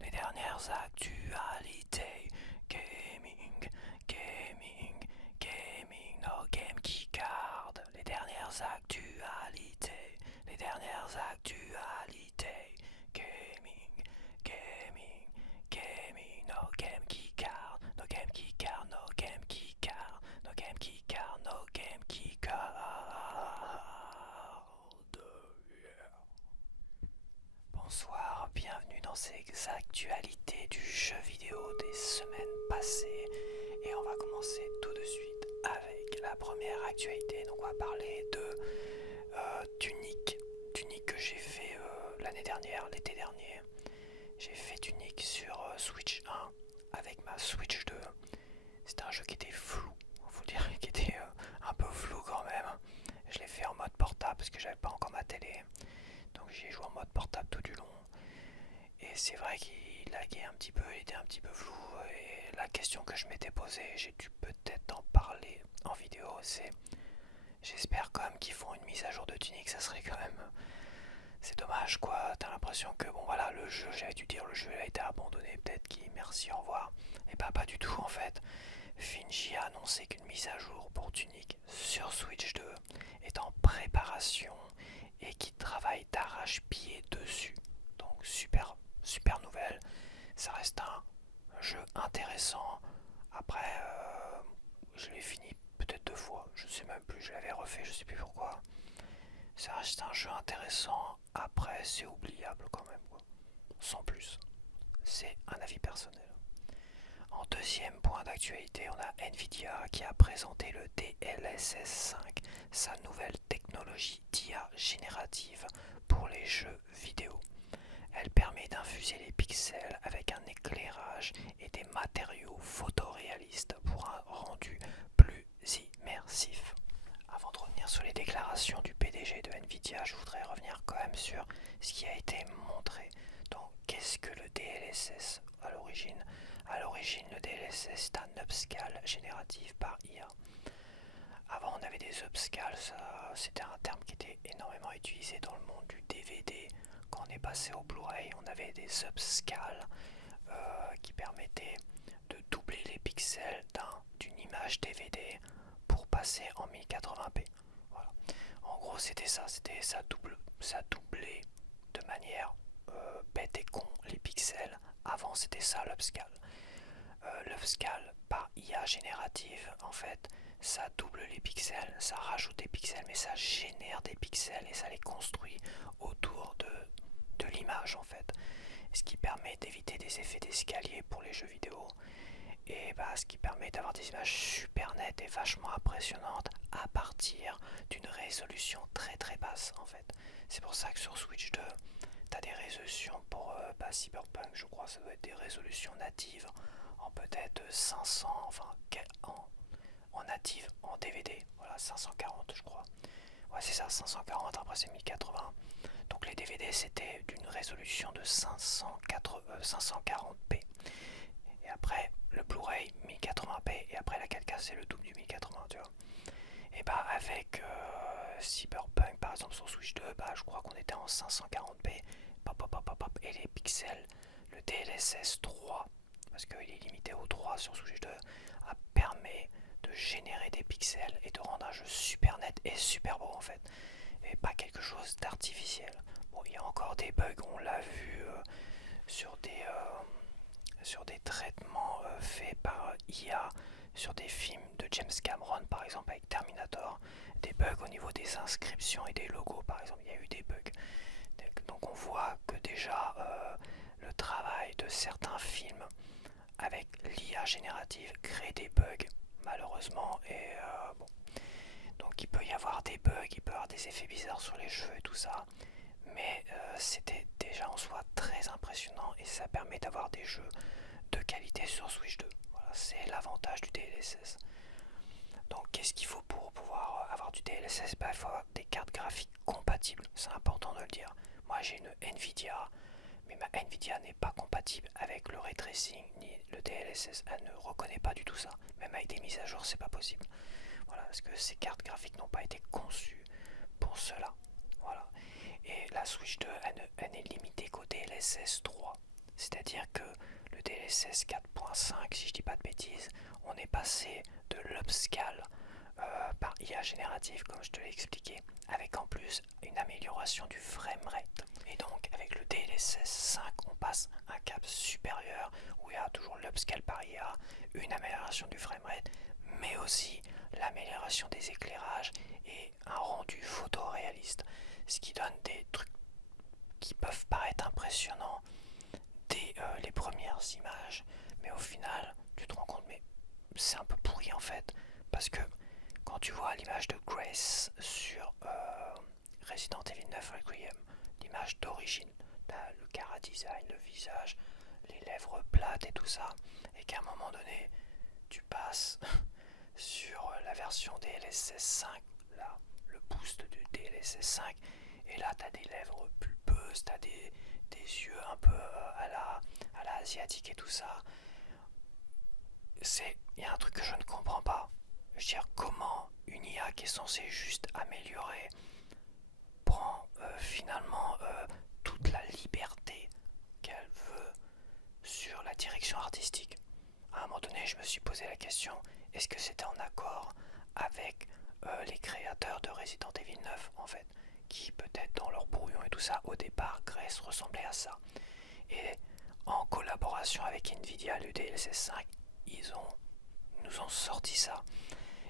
les dernières actualités, gaming, gaming, gaming, no game keycard, les dernières actualités, gaming, gaming, gaming, no game keycard, no game keycard, no game keycard, no game keycard, no game keycard. Bonsoir, bienvenue dans ces actualités du jeu vidéo des semaines passées et on va commencer tout de suite avec la première actualité. Donc on va parler de Tunic que j'ai fait l'année dernière, l'été dernier. J'ai fait Tunic sur Switch 1 avec ma Switch 2. C'était un jeu qui était flou, faut dire, qui était un peu flou quand même. Je l'ai fait en mode portable parce que j'avais pas encore ma télé. Donc j'ai joué en mode portable tout du long. Et c'est vrai qu'il laguait un petit peu, il était un petit peu flou. Et la question que je m'étais posée, j'ai dû peut-être en parler en vidéo, c'est j'espère quand même qu'ils font une mise à jour de Tunic, ça serait quand même... C'est dommage quoi, t'as l'impression que bon voilà, le jeu, j'avais dû dire le jeu a été abandonné, peut-être qu'il merci, au revoir. Et bah pas du tout en fait. Finji a annoncé qu'une mise à jour pour Tunic sur Switch 2 est en préparation et qu'il travaille d'arrache-pied dessus. Donc super nouvelle. Ça reste un jeu intéressant. Après, je l'ai fini peut-être 2 fois. Je sais même plus. Je l'avais refait. Je sais plus pourquoi. Ça reste un jeu intéressant. Après, c'est oubliable quand même, quoi. Sans plus. C'est un avis personnel. En deuxième point d'actualité, on a Nvidia qui a présenté le DLSS 5, sa nouvelle technologie d'IA générative pour les jeux vidéo. Elle permet d'infuser les pixels avec un éclairage et des matériaux photoréalistes pour un rendu plus immersif. Avant de revenir sur les déclarations du PDG de Nvidia, je voudrais revenir quand même sur ce qui a été montré. Donc, qu'est-ce que le DLSS à l'origine? À l'origine, le DLSS est un upscale génératif par IA. Avant, on avait des upscales, c'était un terme qui était énormément utilisé dans le monde du DVD. Quand on est passé au Blu-ray, on avait des upscales qui permettaient de doubler les pixels d'une image DVD pour passer en 1080p. Voilà. En gros, c'était ça, ça doublait de manière bête et con les pixels. Avant, c'était ça l'upscale. L'upscale par IA générative, en fait, ça double les pixels, ça rajoute des pixels, mais ça génère des pixels et ça les construit autour de l'image, en fait. Ce qui permet d'éviter des effets d'escalier pour les jeux vidéo et ce qui permet d'avoir des images super nettes et vachement impressionnantes à partir d'une résolution très basse, en fait. C'est pour ça que sur Switch 2, t'as des résolutions pour Cyberpunk, je crois, ça doit être des résolutions natives en peut-être 500, enfin en native, en DVD, voilà, 540 je crois. Ouais, c'est ça, 540, après c'est 1080. Donc les DVD c'était d'une résolution de 540p. Et après le Blu-ray 1080p et après la 4K c'est le double du 1080, tu vois. Et avec Cyberpunk par exemple sur Switch 2, je crois qu'on était en 540p, et les pixels, le DLSS 3, parce qu'il est limité au 3 sur Switch 2, permet de générer des pixels et de rendre un jeu super net et super beau en fait, et pas quelque chose d'artificiel. Bon, il y a encore des bugs, on l'a vu sur des traitements faits par IA sur des films de James Cameron par exemple avec Terminator, des bugs au niveau des inscriptions et des logos par exemple, il y a eu des bugs. Donc on voit que déjà le travail de certains films avec l'IA générative crée des bugs malheureusement et bon. Donc il peut y avoir des bugs, il peut y avoir des effets bizarres sur les cheveux et tout ça, mais c'était déjà en soi très impressionnant et ça permet d'avoir des jeux de qualité sur Switch 2. Voilà, c'est l'avantage du DLSS. Donc qu'est-ce qu'il faut pour pouvoir avoir du DLSS? Il faut avoir des cartes graphiques compatibles, c'est important de le dire. Moi j'ai une Nvidia, mais ma Nvidia n'est pas compatible avec le ray tracing ni le DLSS, elle ne reconnaît pas du tout ça. Même avec des mises à jour c'est pas possible. Voilà, parce que ces cartes graphiques n'ont pas été conçues pour cela. Voilà. Et la Switch 2, elle n'est limitée qu'au DLSS 3. C'est-à-dire que le DLSS 4.5, si je dis pas de bêtises, on est passé de l'upscale par IA générative, comme je te l'ai expliqué, avec en plus une amélioration du framerate. Et donc avec le DLSS 5, on passe un cap supérieur où il y a toujours l'upscale par IA, une amélioration du framerate, mais aussi l'amélioration des éclairages et un rendu photoréaliste, ce qui donne des trucs qui peuvent paraître impressionnants dès les premières images, mais au final tu te rends compte, mais c'est un peu pourri en fait, parce que quand tu vois l'image de Grace sur Resident Evil 9 Requiem, l'image d'origine, le cara design, le visage, les lèvres plates et tout ça, et qu'à un moment donné tu passes sur la version DLSS 5, là, le boost du DLSS 5, et là t'as des lèvres pulpeuses, t'as des yeux un peu à la asiatique et tout ça. Il y a un truc que je ne comprends pas. Je veux dire, comment une IA qui est censée juste améliorer prend finalement toute la liberté qu'elle veut sur la direction artistique. À un moment donné, je me suis posé la question, est-ce que c'était en accord avec les créateurs de Resident Evil 9 en fait, qui peut-être dans leur brouillon et tout ça, au départ, Grace ressemblait à ça. Et en collaboration avec Nvidia, le DLSS 5, nous ont sorti ça.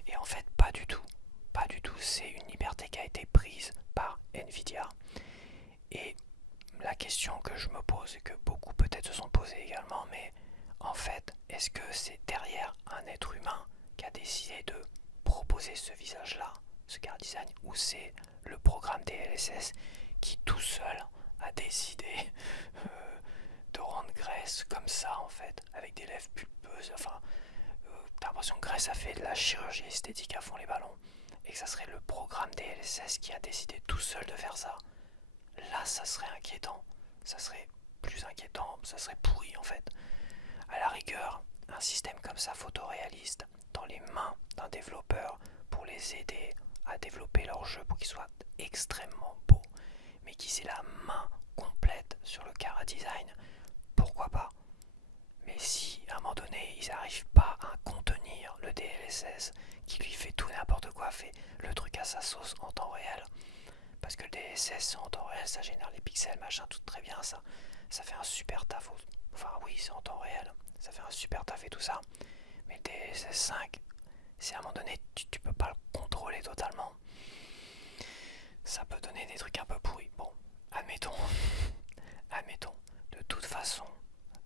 Et en fait, pas du tout. Pas du tout. C'est une liberté qui a été prise par Nvidia. Et la question que je me pose et que beaucoup peut-être se sont posées également, mais en fait, est-ce que c'est derrière un être humain qui a décidé de proposer ce visage-là, ce car design, ou c'est le programme DLSS qui tout seul a décidé de rendre Grace comme ça en fait, avec des lèvres pulpeuses, enfin, t'as l'impression que Grace a fait de la chirurgie esthétique à fond les ballons, et que ça serait le programme DLSS qui a décidé tout seul de faire ça. Là, ça serait inquiétant, ça serait plus inquiétant, ça serait pourri en fait. À la rigueur, un système comme ça photoréaliste dans les mains d'un développeur pour les aider à développer leur jeu pour qu'il soit extrêmement beau, mais qui c'est la main complète sur le cara design, pourquoi pas. Mais si à un moment donné ils n'arrivent pas à contenir le DLSS qui lui fait tout n'importe quoi, fait le truc à sa sauce en temps réel, parce que le DLSS en temps réel ça génère les pixels machin, tout très bien, ça fait un super taf. Enfin oui, c'est en temps réel, ça fait un super taf et tout ça, mais le DLSS 5, si à un moment donné tu peux pas le contrôler totalement, ça peut donner des trucs un peu pourris. Bon, admettons, admettons. De toute façon,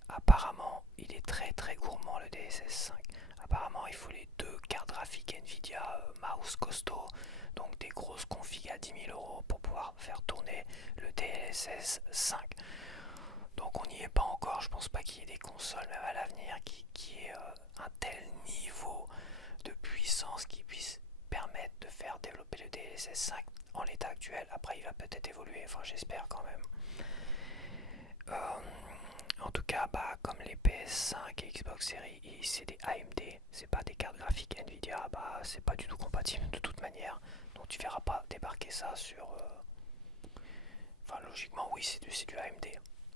apparemment, il est très très gourmand le DLSS 5. Apparemment, il faut les deux cartes graphiques Nvidia mouse costaud, donc des grosses configs à 10 000 € pour pouvoir faire tourner le DLSS 5. Donc on n'y est pas encore, je pense pas qu'il y ait des consoles même à l'avenir qui aient un tel niveau de puissance qui puisse permettre de faire développer le DLSS 5 en l'état actuel. Après il va peut-être évoluer, enfin j'espère quand même. En tout cas, comme les PS5 et Xbox Series, c'est des AMD, c'est pas des cartes graphiques Nvidia, c'est pas du tout compatible de toute manière. Donc tu verras pas débarquer ça sur... Enfin logiquement oui, c'est du AMD.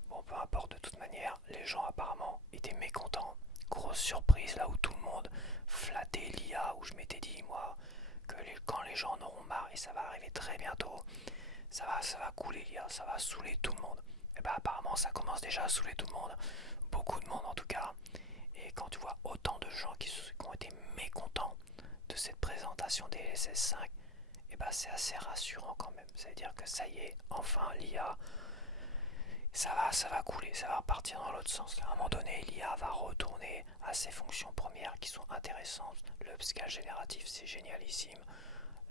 Bon, peu importe, de toute manière, les gens apparemment étaient mécontents. Grosse surprise là où tout le monde flattait l'IA, où je m'étais dit moi que quand les gens en auront marre, et ça va arriver très bientôt, ça va couler l'IA, ça va saouler tout le monde. Et apparemment ça commence déjà à saouler tout le monde, beaucoup de monde en tout cas. Et quand tu vois autant de gens qui ont été mécontents de cette présentation des LSS5, et c'est assez rassurant quand même. Ça veut dire que ça y est, enfin l'IA, ça va couler, ça va repartir dans l'autre sens. À un moment donné, l'IA va retourner à ses fonctions premières qui sont intéressantes. L'upscale génératif, c'est génialissime.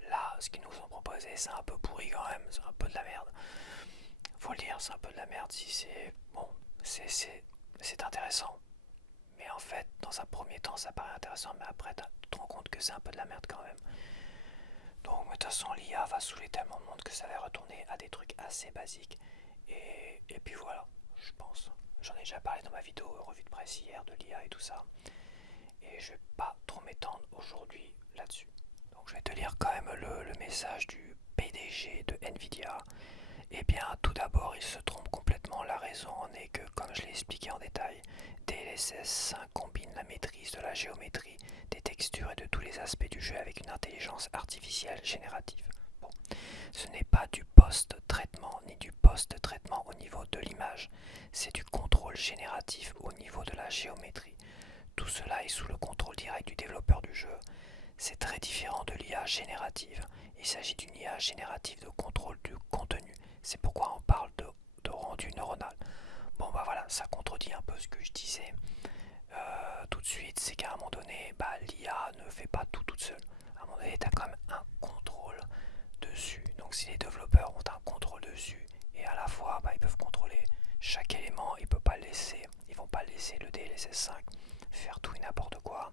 Là, ce qu'ils nous ont proposé, c'est un peu pourri quand même, c'est un peu de la merde. Faut le dire, c'est un peu de la merde. Si c'est bon, c'est intéressant. Mais en fait, dans un premier temps, ça paraît intéressant, mais après, tu te rends compte que c'est un peu de la merde quand même. Donc, de toute façon, l'IA va saouler tellement de monde que ça va retourner à des trucs assez basiques. Et puis voilà, je pense. J'en ai déjà parlé dans ma vidéo revue de presse hier de l'IA et tout ça. Et je vais pas trop m'étendre aujourd'hui là-dessus. Donc je vais te lire quand même le message du PDG de Nvidia. Eh bien, tout d'abord, il se trompe complètement. La raison en est que, comme je l'ai expliqué en détail, DLSS 5 combine la maîtrise de la géométrie, des textures et de tous les aspects du jeu avec une intelligence artificielle générative. Bon, ce n'est pas du post-traitement ni du post-traitement au niveau de l'image, c'est du contrôle génératif au niveau de la géométrie. Tout cela est sous le contrôle direct du développeur du jeu. C'est très différent de l'IA générative. Il s'agit d'une IA générative de contrôle du contenu. C'est pourquoi on parle de rendu neuronal. Bon bah voilà, ça contredit un peu ce que je disais tout de suite, c'est qu'à un moment donné, l'IA ne fait pas tout toute seule. À un moment donné, tu as quand même un contrôle dessus. Donc si les développeurs ont un contrôle dessus, et à la fois ils peuvent contrôler chaque élément, ils vont pas laisser le DLSS 5 faire tout et n'importe quoi.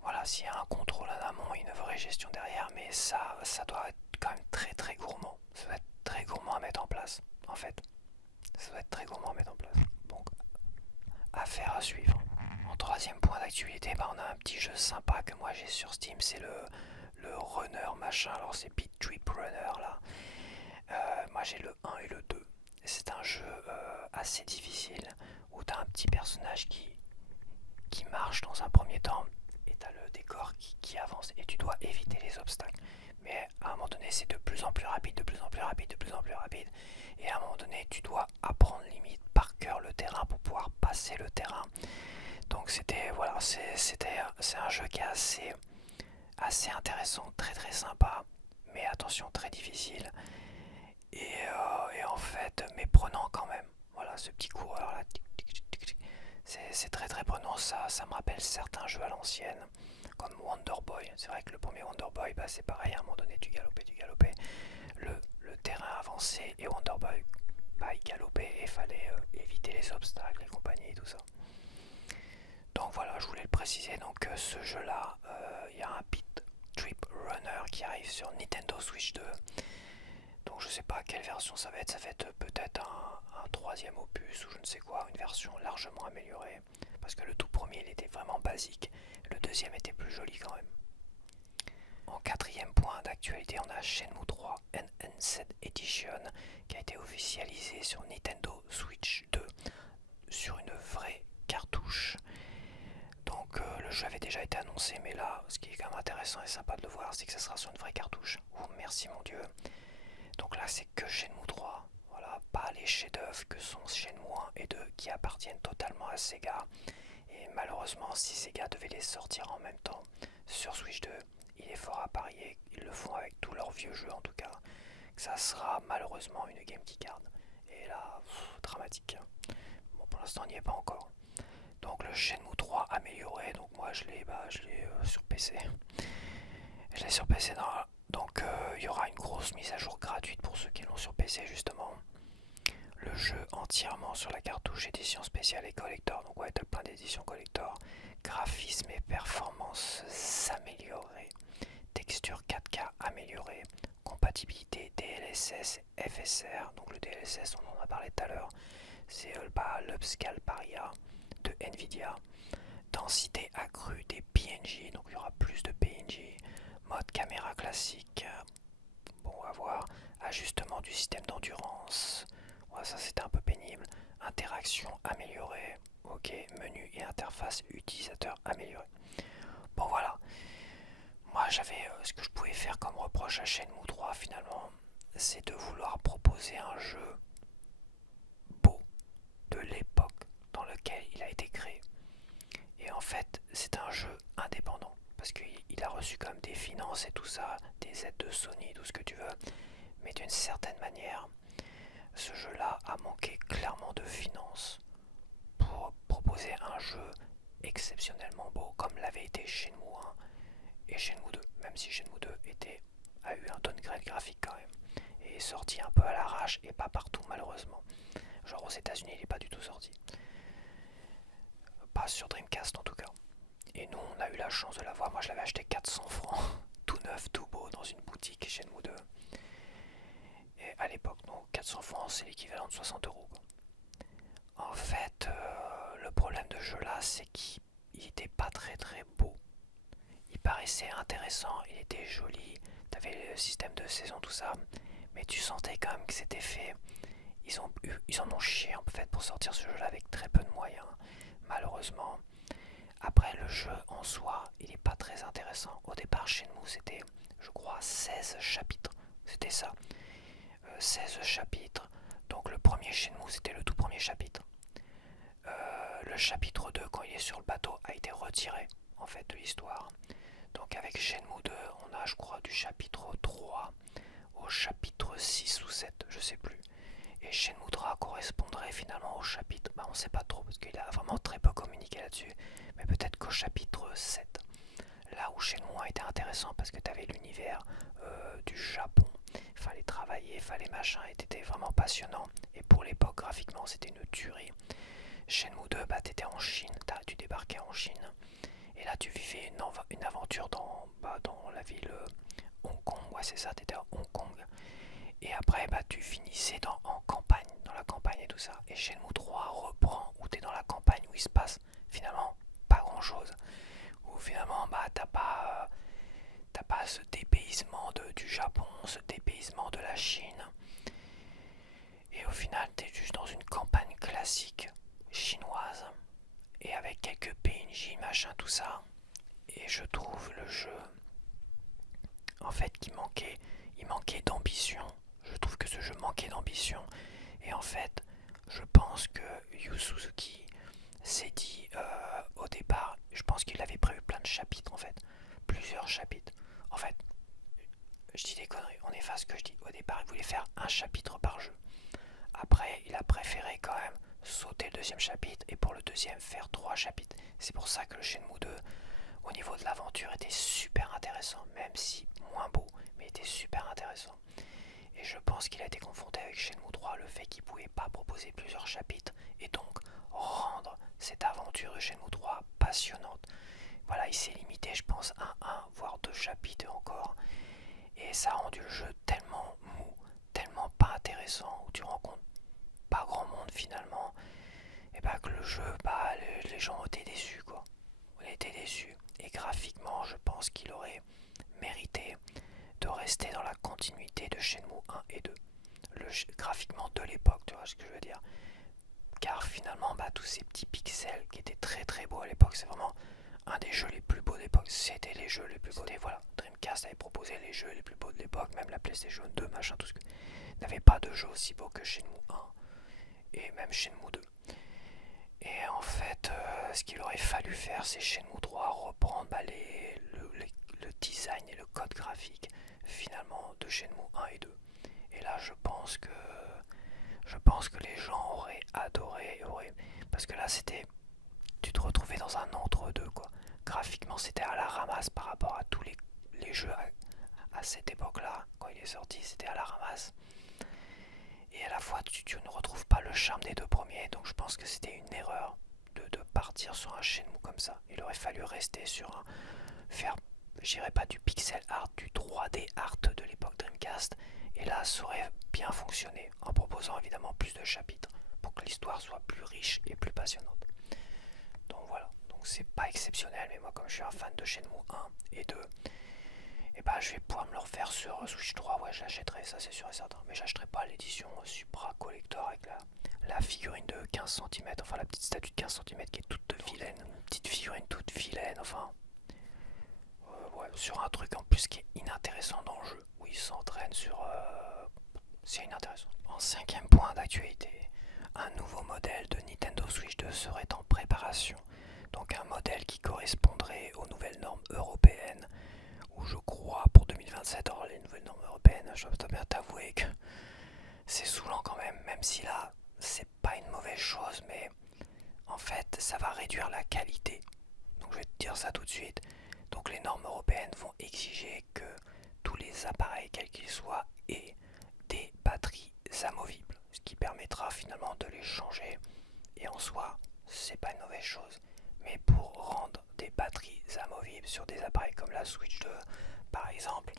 Voilà, s'il y a un contrôle en amont et une vraie gestion derrière, mais ça doit être quand même très très gourmand. Ça doit être très gourmand à mettre en place, en fait. Ça doit être très gourmand à mettre en place. Donc, affaire à suivre. En troisième point d'actualité, on a un petit jeu sympa que moi j'ai sur Steam, c'est le Runner machin. Alors c'est Beat Trip Runner là. Moi j'ai le 1 et le 2. C'est un jeu assez difficile où tu as un petit personnage qui marche dans un premier temps et tu as le décor qui avance et tu dois éviter les obstacles. Mais à un moment donné, c'est de plus en plus rapide, de plus en plus rapide, de plus en plus rapide. Et à un moment donné, tu dois apprendre limite par cœur le terrain pour pouvoir passer le terrain. Donc c'est un jeu qui est assez intéressant, très très sympa, mais attention, très difficile. Et en fait, mais prenant quand même. Voilà, ce petit coureur là, c'est très très prenant. Ça me rappelle certains jeux à l'ancienne, comme Wonder Boy. C'est vrai que le premier Wonder Boy, c'est pareil, à un moment donné, tu galopais. Le terrain avançait et Wonder Boy, il galopait et il fallait éviter les obstacles et compagnie et tout ça. Donc voilà, je voulais le préciser. Donc ce jeu-là, il y a un Beat Trip Runner qui arrive sur Nintendo Switch 2. Donc je sais pas quelle version ça va être. Ça va être peut-être un troisième opus ou je ne sais quoi, une version largement améliorée. Parce que le tout premier, il était vraiment basique. Le deuxième était plus joli quand même. En quatrième point d'actualité, on a Shenmue 3 Enhanced Edition qui a été officialisé sur Nintendo Switch 2 sur une vraie cartouche. Donc le jeu avait déjà été annoncé, mais là, ce qui est quand même intéressant et sympa de le voir, c'est que ça sera sur une vraie cartouche. Oh merci mon dieu. Donc là, c'est que Shenmue 3. Voilà, pas les chefs-d'œuvre que sont Shenmue 1 et 2 qui appartiennent totalement à Sega. Et malheureusement, si Sega devait les sortir en même temps sur Switch 2, il est fort à parier, ils le font avec tous leurs vieux jeux en tout cas, que ça sera malheureusement une Game Key Card. Et là, dramatique. Bon, pour l'instant, on n'y est pas encore. Donc le Shenmue 3 amélioré, donc moi je l'ai sur PC. Je l'ai sur PC, donc il y aura une grosse mise à jour gratuite pour ceux qui l'ont sur PC justement. Le jeu entièrement sur la cartouche édition spéciale et collector, donc ouais, t'as plein d'éditions collector. Graphisme et performance améliorées, texture 4K améliorée, compatibilité DLSS FSR, donc le DLSS on en a parlé tout à l'heure, c'est l'upscale Paria de Nvidia, densité accrue des PNJ, donc il y aura plus de PNJ, mode caméra classique, bon à voir, ajustement du système d'endurance, ouais, ça c'était un peu pénible, interaction améliorée, ok, menu et interface utilisateur améliorée. Bon voilà, moi j'avais ce que je pouvais faire comme reproche à Shenmue 3 finalement, c'est de vouloir proposer un jeu beau de l'époque dans lequel il a été créé. Et en fait, c'est un jeu indépendant parce qu'il a reçu comme des finances et tout ça, des aides de Sony, tout ce que tu veux. Mais d'une certaine manière, ce jeu-là a manqué clairement de finances pour proposer un jeu exceptionnellement beau comme l'avait été Shenmue 1 et Shenmue 2, même si Shenmue 2 a eu un downgrade graphique quand même et est sorti un peu à l'arrache et pas partout malheureusement. Genre aux États-Unis, il n'est pas du tout sorti. Pas sur Dreamcast en tout cas. Et nous, on a eu la chance de l'avoir. Moi, je l'avais acheté 400 francs, tout neuf, tout beau, dans une boutique chez Shenmue 2. Et à l'époque, donc 400 francs, c'est l'équivalent de 60 euros. En fait, le problème de jeu là, c'est qu'il était pas très très beau. Il paraissait intéressant, il était joli, t'avais le système de saison, tout ça, mais tu sentais quand même que c'était fait. Ils en ont chié en fait pour sortir ce jeu là avec très peu de moyens, malheureusement. Après, le jeu en soi, il n'est pas très intéressant. Au départ, Shenmue, c'était, je crois, 16 chapitres. C'était ça. 16 chapitres. Donc le premier Shenmue, c'était le tout premier chapitre. Le chapitre 2, quand il est sur le bateau, a été retiré, en fait, de l'histoire. Donc avec Shenmue 2, on a, je crois, du chapitre 3 au chapitre 6 ou 7, je sais plus. Et Shenmue 3 correspondrait finalement au chapitre, bah on sait pas trop, parce qu'il a vraiment très peu communiqué là-dessus, mais peut-être qu'au chapitre 7, là où Shenmue a été intéressant, parce que tu avais l'univers du Japon, il fallait travailler, il fallait machin, et c'était vraiment passionnant, et pour l'époque, graphiquement, c'était une tuerie. Shenmue 2, bah t'étais en Chine, tu débarquais en Chine, et là tu vivais une aventure dans la ville Hong Kong, ouais c'est ça, t'étais à Hong Kong. Et après, bah, tu finissais en campagne, dans la campagne et tout ça. Et Shenmue 3 reprend où tu es dans la campagne, où il se passe finalement pas grand chose. Où finalement, bah, t'as pas ce dépaysement du Japon, ce dépaysement de la Chine. Et au final, tu es juste dans une campagne classique chinoise. Et avec quelques PNJ, machin, tout ça. Et je trouve le jeu, en fait, il manquait d'ambition. Je trouve que ce jeu manquait d'ambition. Et en fait, je pense que Yu Suzuki s'est dit au départ, je pense qu'il avait prévu plein de chapitres en fait. Plusieurs chapitres. En fait, je dis des conneries, on efface ce que je dis. Au départ, il voulait faire un chapitre par jeu. Après, il a préféré quand même sauter le deuxième chapitre et pour le deuxième faire 3 chapitres. C'est pour ça que le Shenmue 2, au niveau de l'aventure, était super intéressant, même si moins beau, mais était super intéressant. Et je pense qu'il a été confronté avec Shenmue 3, le fait qu'il ne pouvait pas proposer plusieurs chapitres et donc rendre cette aventure de Shenmue 3 passionnante. Voilà, il s'est limité, je pense, à 1 voire 2 chapitres encore. Et ça a rendu le jeu tellement mou, tellement pas intéressant, où tu rencontres pas grand monde finalement. Et bah que le jeu, bah les gens ont été déçus quoi. On a été déçus. Et graphiquement, je pense qu'il aurait mérité de rester dans la continuité de Shenmue 1 et 2. Graphiquement de l'époque, tu vois ce que je veux dire. Car finalement, bah, tous ces petits pixels qui étaient très très beaux à l'époque, c'est vraiment un des jeux les plus beaux d'époque. C'était les jeux les plus beaux. Et voilà, Dreamcast avait proposé les jeux les plus beaux de l'époque, même la PlayStation 2, machin, tout ce que. N'avait pas de jeu aussi beau que Shenmue 1 et même Shenmue 2. Et en fait, ce qu'il aurait fallu faire, c'est Shenmue 3 reprendre bah, le design et le code graphique finalement de Shenmue 1 et 2. Et là, je pense que les gens auraient adoré, parce que là, tu te retrouvais dans un entre-deux quoi. Graphiquement, c'était à la ramasse par rapport à tous les jeux à cette époque-là. Quand il est sorti, c'était à la ramasse. Et à la fois, tu ne retrouves pas le charme des 2 premiers, donc je pense que c'était une erreur de partir sur un Shenmue comme ça. Il aurait fallu rester sur faire, je dirais pas du pixel art, du 3D art de l'époque Dreamcast. Et là, ça aurait bien fonctionné, en proposant évidemment plus de chapitres, pour que l'histoire soit plus riche et plus passionnante. Donc voilà, donc c'est pas exceptionnel, mais moi comme je suis un fan de Shenmue 1 et 2, et bah je vais pouvoir me le refaire sur Switch 3, ouais je l'achèterai, ça c'est sûr et certain. Mais j'achèterai pas l'édition Supra Collector avec la figurine de 15 cm, enfin la petite statue de 15 cm qui est toute vilaine, une petite figurine toute vilaine, enfin ouais, sur un truc en plus qui est inintéressant dans le jeu, où il s'entraîne sur... c'est inintéressant. En 5ème point d'actualité, un nouveau modèle de Nintendo Switch 2 serait en préparation. Donc un modèle qui correspondrait aux nouvelles normes européennes, où je crois pour 2027, alors les nouvelles normes européennes, je dois bien t'avouer que c'est saoulant quand même, même si là, c'est pas une mauvaise chose, mais en fait, ça va réduire la qualité. Donc je vais te dire ça tout de suite. Donc les normes européennes vont exiger que tous les appareils, quels qu'ils soient, aient des batteries amovibles, ce qui permettra finalement de les changer. Et en soi, c'est pas une mauvaise chose. Mais pour rendre des batteries amovibles sur des appareils comme la Switch 2, par exemple,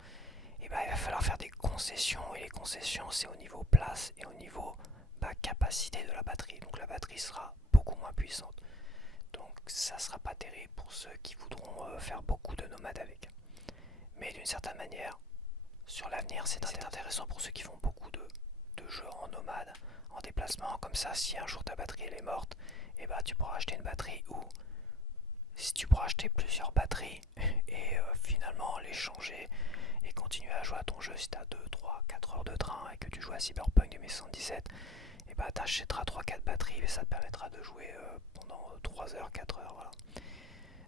eh ben, il va falloir faire des concessions. Et les concessions, c'est au niveau place et au niveau capacité de la batterie. Donc la batterie sera beaucoup moins puissante. Donc ça sera pas terrible pour ceux qui voudront faire beaucoup de nomades avec. Mais d'une certaine manière, sur l'avenir. C'est intéressant pour ceux qui font beaucoup de jeux en nomade, en déplacement. Comme ça, si un jour ta batterie elle est morte, et bah tu pourras acheter une batterie, ou si tu pourras acheter plusieurs batteries et finalement les changer et continuer à jouer à ton jeu. Si tu as 2, 3, 4 heures de train et que tu joues à Cyberpunk 2077, et bah t'achèteras 3-4 batteries et ça te permettra de jouer pendant 3 heures, 4 heures, voilà.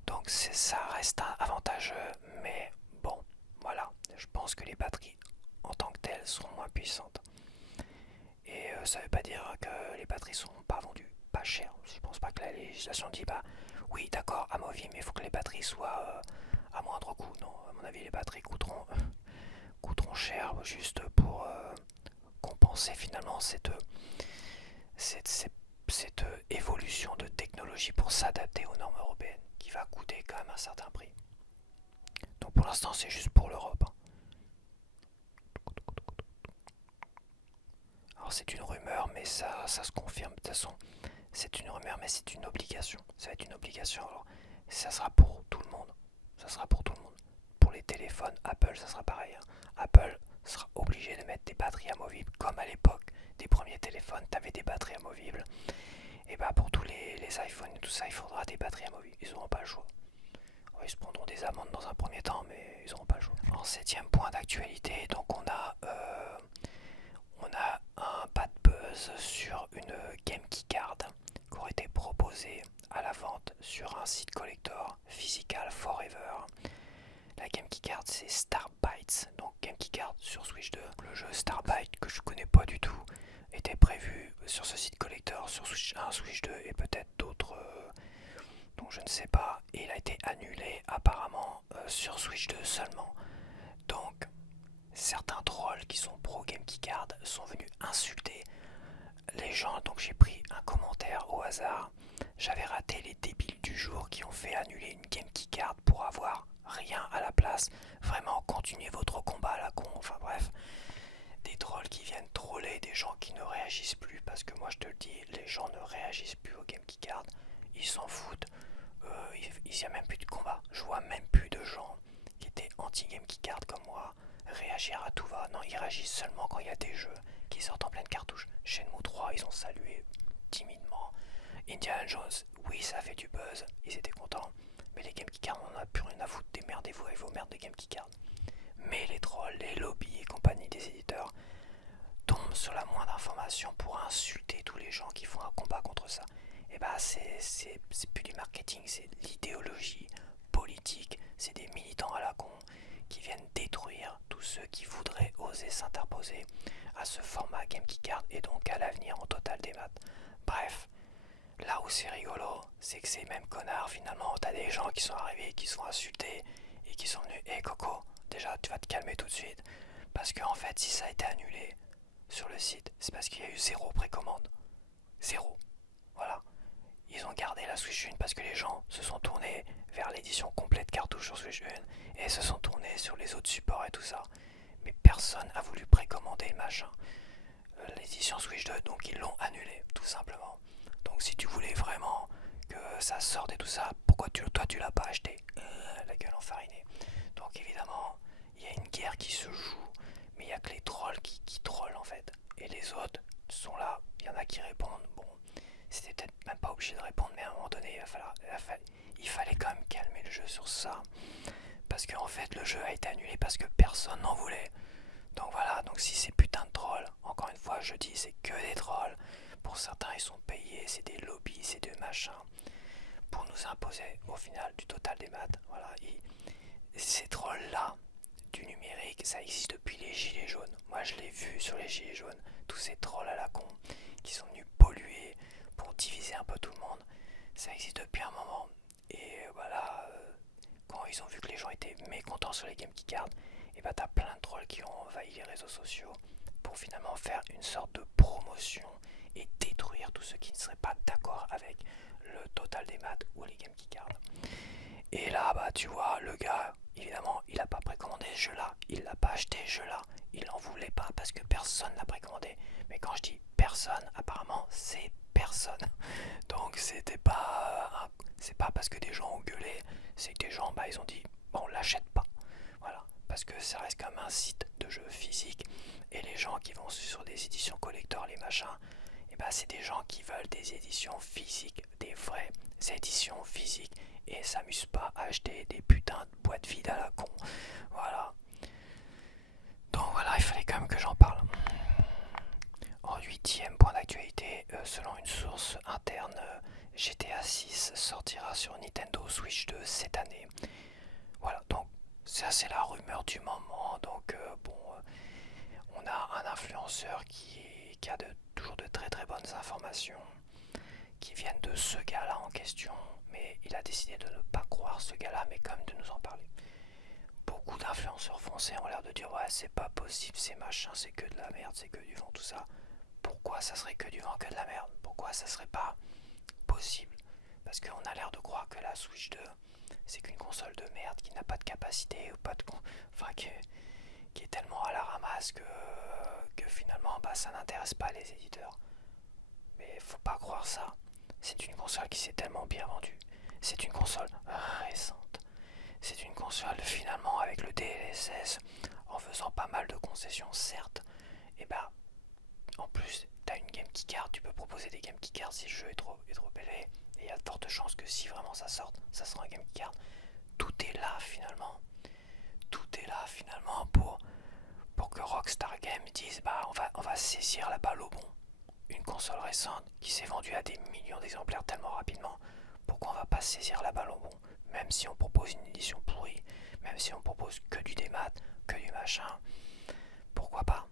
Donc ça reste avantageux, mais bon, voilà, je pense que les batteries en tant que telles seront moins puissantes. Et ça veut pas dire que les batteries seront pas vendues pas cher. Je pense pas que la législation dit bah oui d'accord amovible, mais il faut que les batteries soient à moindre coût. Non, à mon avis les batteries coûteront cher juste pour compenser finalement cette évolution de technologie pour s'adapter aux normes européennes qui va coûter quand même un certain prix. Donc pour l'instant c'est juste pour l'Europe. Alors c'est une rumeur mais ça se confirme de toute façon. C'est une rumeur mais c'est une obligation. Ça va être une obligation. Alors ça sera pour tout le monde. Ça sera pour tout le monde. Pour les téléphones, Apple ça sera pareil. Apple sera obligé de mettre des batteries amovibles comme à l'époque des premiers téléphones, tu avais des batteries amovibles. Et bah pour tous les iPhones et tout ça, il faudra des batteries amovibles. Ils n'auront pas le choix. Ouais, ils se prendront des amendes dans un premier temps, mais ils n'auront pas le choix. En 7ème point d'actualité, donc on a un bad buzz sur une Game Keycard qui aurait été proposée à la vente sur un site collector, Physical Forever. La Game Keycard c'est Starbytes, donc Game Keycard sur Switch 2. Le jeu Starbytes que je connais pas du tout était prévu sur ce site collector sur Switch 1, Switch 2 et peut-être d'autres dont je ne sais pas. Et il a été annulé apparemment sur Switch 2 seulement. Donc certains trolls qui sont pro Game Keycard sont venus insulter les gens. Donc j'ai pris un commentaire au hasard. J'avais raté les débiles du jour qui ont fait annuler une Game Keycard pour avoir rien à la place. Vraiment, continuez votre combat à la con. Enfin bref, des trolls qui viennent troller des gens qui ne réagissent plus. Parce que moi je te le dis, les gens ne réagissent plus au Game Keycard. Ils s'en foutent. Il n'y a même plus de combat. Je vois même plus de gens qui étaient anti-Game Keycard comme moi réagir à tout va. Non, ils réagissent seulement quand il y a des jeux qui sortent en pleine cartouche. Shenmue 3, ils ont salué timidement. Indiana Jones, oui, ça a fait du buzz, ils étaient contents. Mais les Game Keycard, on n'a plus rien à foutre. Démerdez-vous avec vos merdes de Game Keycard. Mais les trolls, les lobbies et compagnie des éditeurs tombent sur la moindre information pour insulter tous les gens qui font un combat contre ça. Et bah c'est plus du marketing, c'est de l'idéologie politique, c'est des militants à la con qui viennent détruire tous ceux qui voudraient oser s'interposer à ce format Game Keycard et donc à l'avenir en total des maths. Bref, là où c'est rigolo, c'est que ces mêmes connards finalement, t'as des gens qui sont arrivés, qui sont insultés et qui sont venus, hé Coco, déjà tu vas te calmer tout de suite, parce qu'en fait si ça a été annulé sur le site, c'est parce qu'il y a eu 0 précommande. 0. Voilà. Ils ont gardé la Switch 1 parce que les gens se sont tournés vers l'édition complète cartouche sur Switch 1 et se sont tournés sur les autres supports et tout ça. Mais personne a voulu précommander le machin. L'édition Switch 2, donc ils l'ont annulé, tout simplement. Donc si tu voulais vraiment que ça sorte et tout ça, pourquoi toi tu l'as pas acheté? La gueule enfarinée. Donc évidemment, il y a une guerre qui se joue, mais il n'y a que les trolls qui trollent en fait. Et les autres sont là, il y en a qui répondent, bon, c'était peut-être même pas obligé de répondre, mais à un moment donné, il fallait quand même calmer le jeu sur ça. Parce qu'en fait, le jeu a été annulé parce que personne n'en voulait. Donc voilà, donc si ces putains de trolls, encore une fois, je dis, c'est que des trolls. Pour certains, ils sont payés, c'est des lobbies, c'est des machins. Pour nous imposer, au final, du total des maths. Voilà, ces trolls-là, du numérique, ça existe depuis les gilets jaunes. Moi, je l'ai vu sur les gilets jaunes. Tous ces trolls à la con qui sont venus polluer pour diviser un peu tout le monde. Ça existe depuis un moment. Et voilà, quand ils ont vu que les gens étaient mécontents sur les Game Keycard, et bah t'as plein de trolls qui ont envahi les réseaux sociaux pour finalement faire une sorte de promotion et détruire tous ceux qui ne seraient pas d'accord avec le total des maths ou les Game Keycard. Et là, bah tu vois, le gars, évidemment, il a pas précommandé ce jeu-là, il l'a pas acheté ce jeu-là, il n'en voulait pas parce que personne l'a précommandé. Mais quand je dis personne, apparemment, c'est personne. Donc c'est pas parce que des gens ont gueulé, c'est que des gens, bah ils ont dit, bon, on l'achète pas. Voilà, parce que ça reste comme un site de jeu voilà, c'est des gens qui veulent des éditions physiques, des vraies éditions physiques, et s'amusent pas à acheter des putains de boîtes vides à la con. Voilà. Donc voilà, il fallait quand même que j'en parle. En 8e point d'actualité, selon une source interne, GTA 6 sortira sur Nintendo Switch 2 cette année. Voilà, donc ça c'est la rumeur du moment. Donc on a un influenceur qui a toujours de très très bonnes informations qui viennent de ce gars-là en question, mais il a décidé de ne pas croire ce gars-là, mais quand même de nous en parler. Beaucoup d'influenceurs français ont l'air de dire ouais c'est pas possible, c'est machin, c'est que de la merde, c'est que du vent, tout ça. Pourquoi ça serait que du vent, que de la merde? Pourquoi ça serait pas possible? Parce qu'on a l'air de croire que la Switch 2 c'est qu'une console de merde qui n'a pas de capacité ou pas de... Enfin qui est tellement à la ramasse que finalement bah, ça n'intéresse pas les éditeurs. Mais faut pas croire ça. C'est une console qui s'est tellement bien vendue. C'est une console récente. C'est une console finalement avec le DLSS, en faisant pas mal de concessions certes. Et bah en plus t'as une game keycard, tu peux proposer des game keycards si le jeu est trop élevé. Et il y a de fortes chances que si vraiment ça sorte, ça sera un game keycard. Tout est là finalement. Tout est là finalement pour que Rockstar Games dise bah on va saisir la balle au bon. Une console récente qui s'est vendue à des millions d'exemplaires tellement rapidement, pourquoi on va pas saisir la balle au bon? Même si on propose une édition pourrie, même si on propose que du démat, que du machin, pourquoi pas?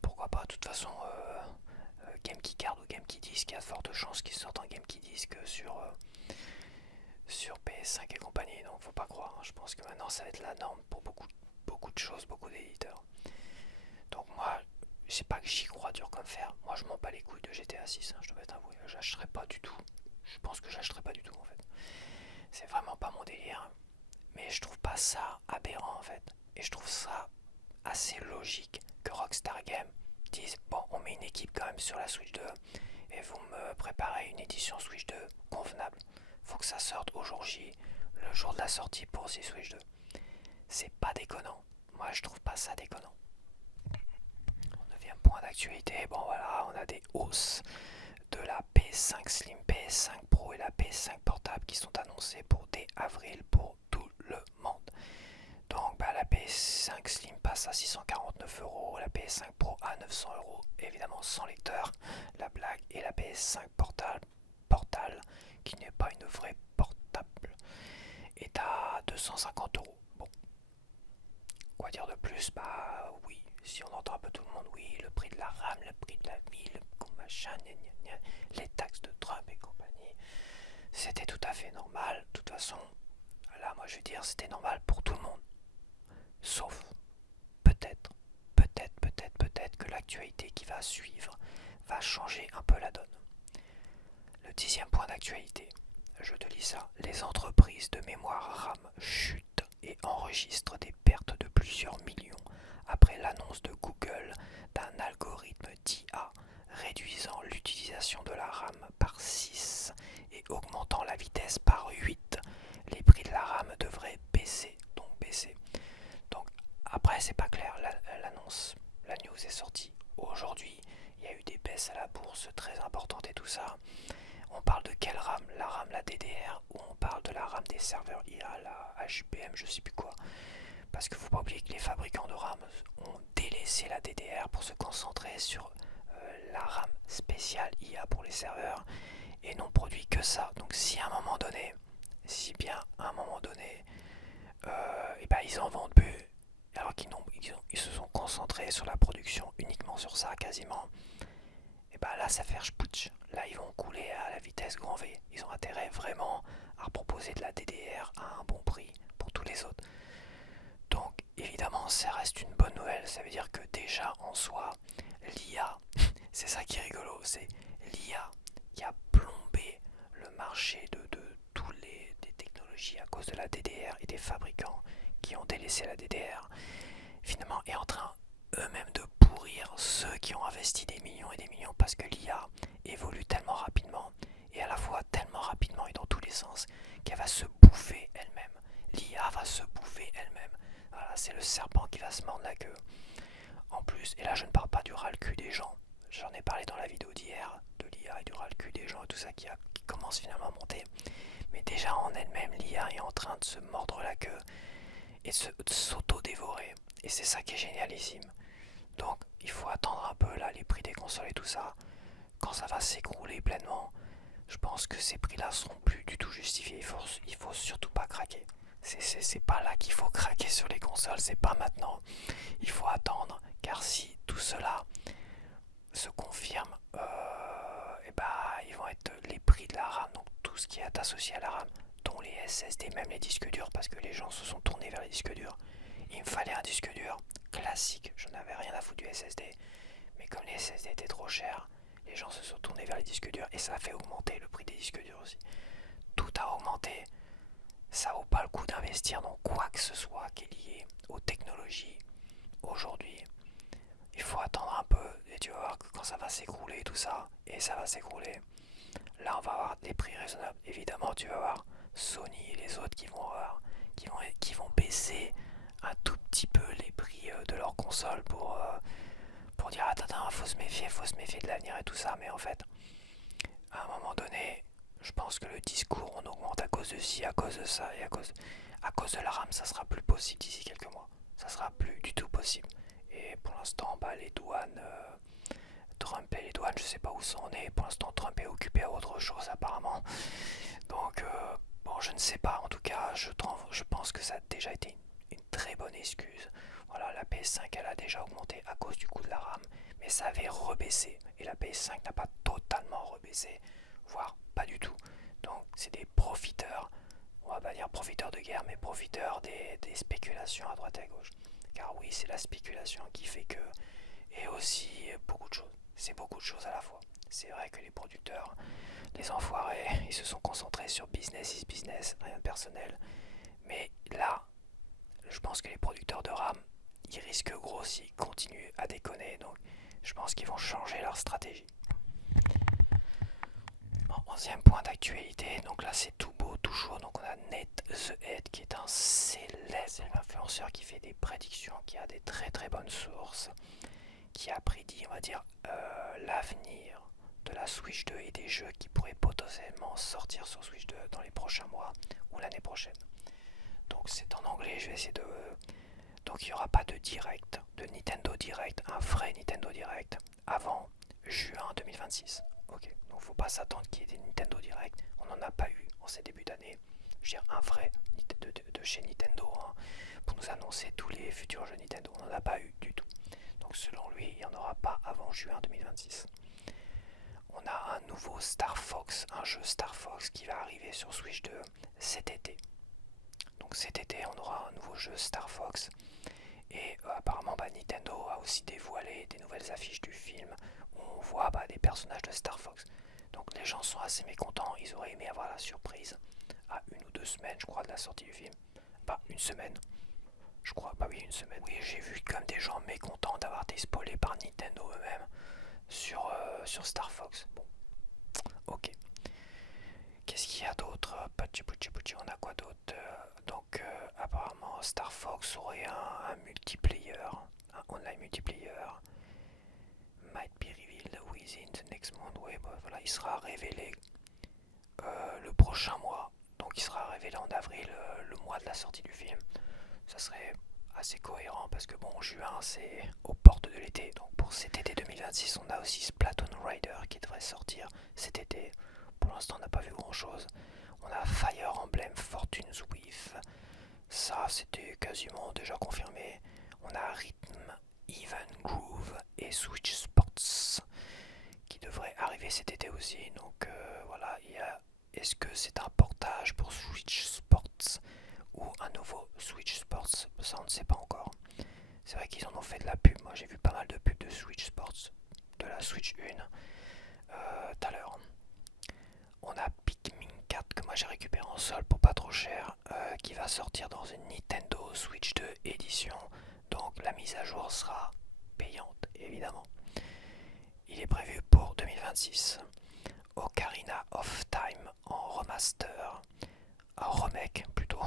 Pourquoi pas? De toute façon, Game Key Card ou Game Key Disc, il y a de fortes chances qu'ils sortent un Game Key Disc sur PS5 et compagnie, donc faut pas croire. Hein. Je pense que maintenant ça va être la norme pour beaucoup de choses, beaucoup d'éditeurs. Donc moi, c'est pas que j'y crois dur comme fer. Moi, je m'en bats les couilles de GTA 6. Hein, je dois t'avouer, j'achèterai pas du tout. Je pense que j'achèterai pas du tout en fait. C'est vraiment pas mon délire. Mais je trouve pas ça aberrant en fait. Et je trouve ça assez logique que Rockstar Games dise bon, on met une équipe quand même sur la Switch 2 et vous me préparez une édition Switch 2 convenable. Faut que ça sorte au jour J, le jour de la sortie pour ces Switch 2. C'est pas déconnant. Moi, je trouve pas ça déconnant. Point d'actualité, bon voilà, on a des hausses de la PS5 Slim, PS5 Pro et la PS5 portable qui sont annoncées pour dès avril pour tout le monde. Donc bah, la PS5 Slim passe à 649€, la PS5 Pro à 900€, évidemment sans lecteur, la blague, et la PS5 portable qui n'est pas une vraie portable est à 250€. Bon, quoi dire de plus? Bah oui, si on entend un peu tout le monde, oui, le prix de la RAM, le prix de la vie, le machin, les taxes de Trump et compagnie, c'était tout à fait normal. De toute façon, là, moi je veux dire, c'était normal pour tout le monde. Sauf, peut-être que l'actualité qui va suivre va changer un peu la donne. Le 10e point d'actualité, je te lis ça, les entreprises de mémoire RAM chutent et enregistrent des pertes de plusieurs millions après l'annonce de Google d'un algorithme d'IA réduisant l'utilisation de la RAM par 6 et augmentant la vitesse par 8. Les prix de la RAM devraient baisser, Donc après c'est pas clair, l'annonce, la news est sortie aujourd'hui, il y a eu des baisses à la bourse très importantes et tout ça. On parle de quelle RAM? La RAM, la DDR, ou on parle de la RAM des serveurs IA, la HBM, je sais plus quoi. Parce qu'il ne faut pas oublier que les fabricants de RAM ont délaissé la DDR pour se concentrer sur la RAM spéciale IA pour les serveurs et n'ont produit que ça. Donc si à un moment donné, et ben ils en vendent plus, alors ils se sont concentrés sur la production uniquement sur ça quasiment, et ben là ça fait putsch. Là ils vont couler à la vitesse grand V. Ils ont intérêt vraiment à proposer de la DDR à un bon prix pour tous les autres. Donc évidemment ça reste une bonne nouvelle, ça veut dire que déjà en soi l'IA, c'est ça qui est rigolo, c'est l'IA qui a plombé le marché de tous des technologies à cause de la DDR et des fabricants qui ont délaissé la DDR, finalement est en train eux-mêmes de pourrir ceux qui ont investi des millions et des millions parce que l'IA évolue tellement rapidement et à la fois tellement rapidement et dans tous les sens qu'elle va se bouffer elle-même. L'IA va se bouffer elle-même. Voilà, c'est le serpent qui va se mordre la queue. En plus, et là je ne parle pas du ras-le-cul des gens, j'en ai parlé dans la vidéo d'hier, de ça qui commence finalement à monter. Mais déjà en elle-même, l'IA est en train de se mordre la queue et de s'auto-dévorer. Et c'est ça qui est génialissime. Donc il faut attendre un peu là les prix des consoles et tout ça. Quand ça va s'écrouler pleinement, je pense que ces prix-là seront plus du tout justifiés. Il faut surtout pas craquer. C'est pas là qu'il faut craquer sur les consoles, c'est pas maintenant. Il faut attendre, car si tout cela se confirme, et bah, ils vont être les prix de la RAM, donc tout ce qui est associé à la RAM, dont les SSD, même les disques durs, parce que les gens se sont tournés vers les disques durs. Il me fallait un disque dur classique, je n'avais rien à foutre du SSD, mais comme les SSD étaient trop chers, les gens se sont tournés vers les disques durs et ça a fait augmenter le prix des disques durs aussi. Tout a augmenté, ça vaut pas le coup d'investir dans quoi que ce soit qui est lié aux technologies aujourd'hui. Il faut attendre un peu et tu vas voir que quand ça va s'écrouler tout ça, et ça va s'écrouler, là on va avoir des prix raisonnables. Évidemment tu vas voir Sony et les autres qui vont baisser un tout petit peu les prix de leurs consoles pour dire attends, faut se méfier de l'avenir et tout ça, mais en fait, à un moment donné, je pense que le discours on augmente à cause de ci, à cause de ça, et à cause de la RAM, ça sera plus possible d'ici quelques mois. Ça sera plus du tout possible. Et pour l'instant, bah, les douanes, Trump et les douanes, je sais pas où ça en est. Pour l'instant, Trump est occupé à autre chose apparemment. Donc, bon, je ne sais pas. En tout cas, je pense que ça a déjà été une très bonne excuse. Voilà, la PS5, elle a déjà augmenté à cause du coût de la RAM, mais ça avait rebaissé. Et la PS5 n'a pas totalement rebaissé, voire pas du tout. Donc, c'est des profiteurs, on va pas dire profiteurs de guerre, mais profiteurs des spéculations à droite et à gauche. Car oui, c'est la spéculation qui fait que... Et aussi beaucoup de choses. C'est beaucoup de choses à la fois. C'est vrai que les producteurs, les enfoirés, ils se sont concentrés sur business is business, rien de personnel. Mais là, je pense que les producteurs de RAM, ils risquent gros s'ils continuent à déconner. Donc je pense qu'ils vont changer leur stratégie. Bon, 11e point d'actualité, donc là c'est tout beau, tout chaud. Donc on a Nate the Head qui est un célèbre influenceur qui fait des prédictions, qui a des très très bonnes sources, qui a prédit, on va dire, l'avenir de la Switch 2 et des jeux qui pourraient potentiellement sortir sur Switch 2 dans les prochains mois ou l'année prochaine. Donc c'est en anglais, je vais essayer de... Donc il n'y aura pas de direct, de Nintendo Direct, un vrai Nintendo Direct, avant juin 2026. Ok, donc faut pas s'attendre qu'il y ait des Nintendo Direct, on n'en a pas eu en ces débuts d'année. Je veux dire, un vrai de chez Nintendo, hein, pour nous annoncer tous les futurs jeux Nintendo, on n'en a pas eu du tout. Donc selon lui, il n'y en aura pas avant juin 2026. On a un nouveau Star Fox, un jeu Star Fox qui va arriver sur Switch 2 cet été. Donc cet été, on aura un nouveau jeu Star Fox. Et apparemment, Nintendo a aussi dévoilé des nouvelles affiches du film où on voit des personnages de Star Fox. Donc les gens sont assez mécontents, ils auraient aimé avoir la surprise à 1 ou 2 semaines, je crois, de la sortie du film. Une semaine. Je crois, oui, une semaine. Oui, j'ai vu comme des gens mécontents d'avoir été spoilés par Nintendo eux-mêmes sur Star Fox. Bon, ok. Qu'est-ce qu'il y a d'autre? On a quoi d'autre? Donc, apparemment, Star Fox aurait un multiplayer, un online multiplayer. Might be revealed within the next month. Ouais, voilà, il sera révélé le prochain mois. Donc, il sera révélé en avril, le mois de la sortie du film. Ça serait assez cohérent parce que bon, juin c'est aux portes de l'été. Donc pour cet été 2026, on a aussi Splatoon Rider qui devrait sortir cet été. Pour l'instant, on n'a pas vu grand chose. On a Fire Emblem Fortune's With. Ça, c'était quasiment déjà confirmé. On a Rhythm, Even Groove et Switch Sports qui devraient arriver cet été aussi. Donc voilà, il y a... Est-ce que c'est un portage pour Switch Sports ou un nouveau Switch Sports? Ça on ne sait pas encore. C'est vrai qu'ils en ont fait de la pub, moi j'ai vu pas mal de pubs de Switch Sports, de la Switch 1 tout à l'heure. On a Pikmin 4 que moi j'ai récupéré en solde pour pas trop cher, qui va sortir dans une Nintendo Switch 2 édition, donc la mise à jour sera payante évidemment. Il est prévu pour 2026. Ocarina of Time en remaster, un remake plutôt.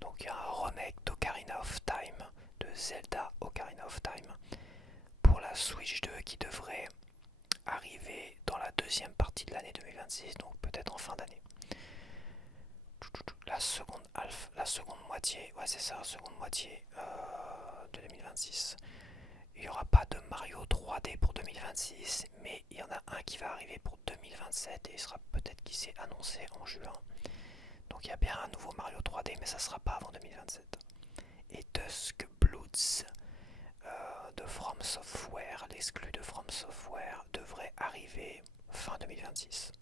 Donc il y a un remake d'Ocarina of Time, de Zelda Ocarina of Time, pour la Switch 2 qui devrait arriver dans la deuxième partie de l'année 2026. 2026, donc peut-être en fin d'année. La seconde moitié, ouais c'est ça, seconde moitié de 2026. Il n'y aura pas de Mario 3D pour 2026, mais il y en a un qui va arriver pour 2027 et il sera peut-être qui s'est annoncé en juin. Donc il y a bien un nouveau Mario 3D, mais ça sera pas avant 2027. Et Dusk Bloods de From Software, l'exclu de From Software, devrait arriver fin 2026.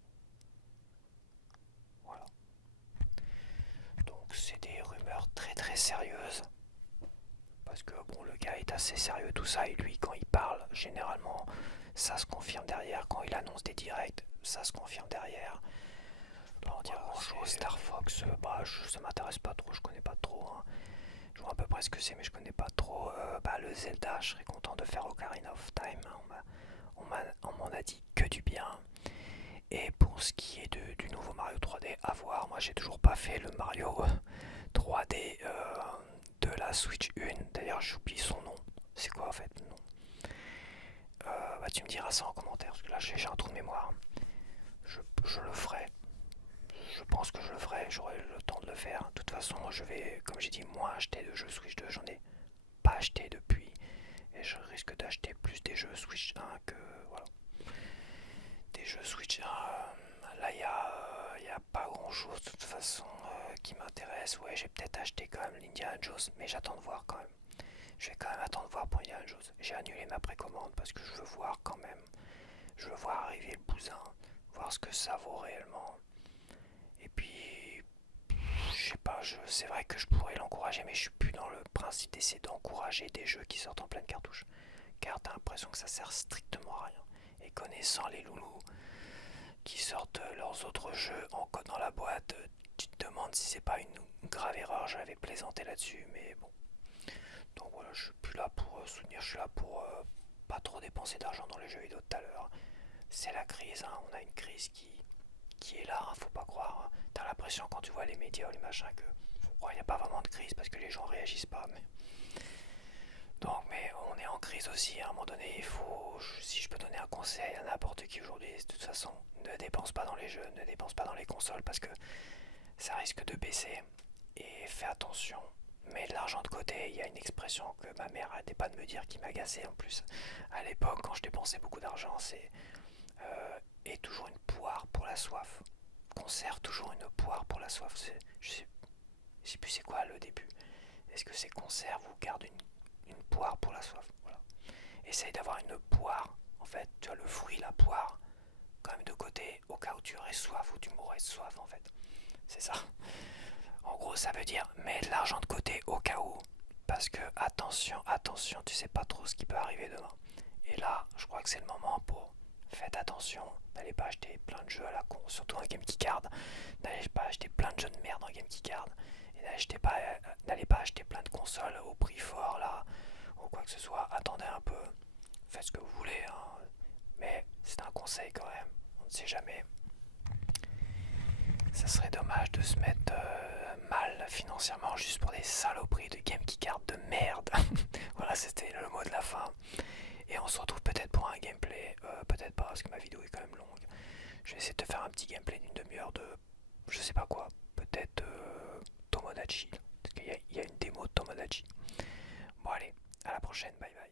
Voilà. Donc c'est des rumeurs très très sérieuses. Parce que bon, le gars est assez sérieux tout ça, et lui quand il parle, généralement ça se confirme derrière. Quand il annonce des directs, ça se confirme derrière. Pas en dire grand chose. Star Fox, ça m'intéresse pas trop, je connais pas trop. Hein. Je vois à peu près ce que c'est, mais je connais pas trop. Le Zelda, je serais content de faire Ocarina of Time. On m'en a dit que du bien. Et pour ce qui est du nouveau Mario 3D, à voir. Moi, j'ai toujours pas fait le Mario 3D de la Switch 1. D'ailleurs, j'oublie son nom. C'est quoi en fait le nom Tu me diras ça en commentaire, parce que là, j'ai un trou de mémoire. Je le ferai. Je pense que je le ferai, j'aurai le temps de le faire. De toute façon, je vais, comme j'ai dit, moins acheter de jeux Switch 2. J'en ai pas acheté depuis. Et je risque d'acheter plus des jeux Switch 1 que. Voilà. Des jeux Switch 1. Là, il n'y a pas grand chose de toute façon qui m'intéresse. Ouais, j'ai peut-être acheté quand même l'Indiana Jones, mais j'attends de voir quand même. Je vais quand même attendre de voir pour Indiana Jones. J'ai annulé ma précommande parce que je veux voir quand même. Je veux voir arriver le bousin, voir ce que ça vaut réellement. Et puis, je sais pas, c'est vrai que je pourrais l'encourager, mais je suis plus dans le principe d'essayer d'encourager des jeux qui sortent en pleine cartouche. Car t'as l'impression que ça sert strictement à rien. Et connaissant les loulous qui sortent leurs autres jeux en code dans la boîte, tu te demandes si c'est pas une grave erreur. J'avais plaisanté là-dessus, mais bon. Donc voilà, je suis plus là pour soutenir, je suis là pour pas trop dépenser d'argent dans les jeux vidéo tout à l'heure. C'est la crise, hein. On a une crise qui est là, hein, faut pas croire. Hein. T'as l'impression quand tu vois les médias ou les machins que il n'y a pas vraiment de crise parce que les gens réagissent pas. Donc, mais on est en crise aussi. À un moment donné, il faut. Si je peux donner un conseil à n'importe qui aujourd'hui, de toute façon, ne dépense pas dans les jeux, ne dépense pas dans les consoles parce que ça risque de baisser. Et fais attention. Mets de l'argent de côté. Il y a une expression que ma mère n'arrêtait pas de me dire qui m'agaçait en plus. À l'époque, quand je dépensais beaucoup d'argent, c'est et toujours une poire pour la soif. Conserve toujours une poire pour la soif. Je sais plus c'est quoi le début. Est-ce que c'est conserve ou garde une poire pour la soif? Voilà. Essaye d'avoir une poire. En fait, tu as le fruit, la poire, quand même de côté, au cas où tu aurais soif ou tu mourrais de soif en fait. C'est ça. En gros, ça veut dire mets de l'argent de côté au cas où. Parce que attention, attention, tu sais pas trop ce qui peut arriver demain. Et là, je crois que c'est le moment pour. Faites attention, n'allez pas acheter plein de jeux à la con, surtout un Game Key Card. N'allez pas acheter plein de jeux de merde en Game Key Card. Et n'allez pas acheter plein de consoles au prix fort là, ou quoi que ce soit. Attendez un peu, faites ce que vous voulez. Hein. Mais c'est un conseil quand même, on ne sait jamais. Ça serait dommage de se mettre mal financièrement juste pour des saloperies de Game Key Card de merde. Voilà, c'était le mot de la fin. Et on se retrouve peut-être pour un gameplay, peut-être pas parce que ma vidéo est quand même longue. Je vais essayer de te faire un petit gameplay d'une demi-heure de je sais pas quoi, peut-être Tomodachi, parce qu'il y a une démo de Tomodachi. Bon allez, à la prochaine, bye bye.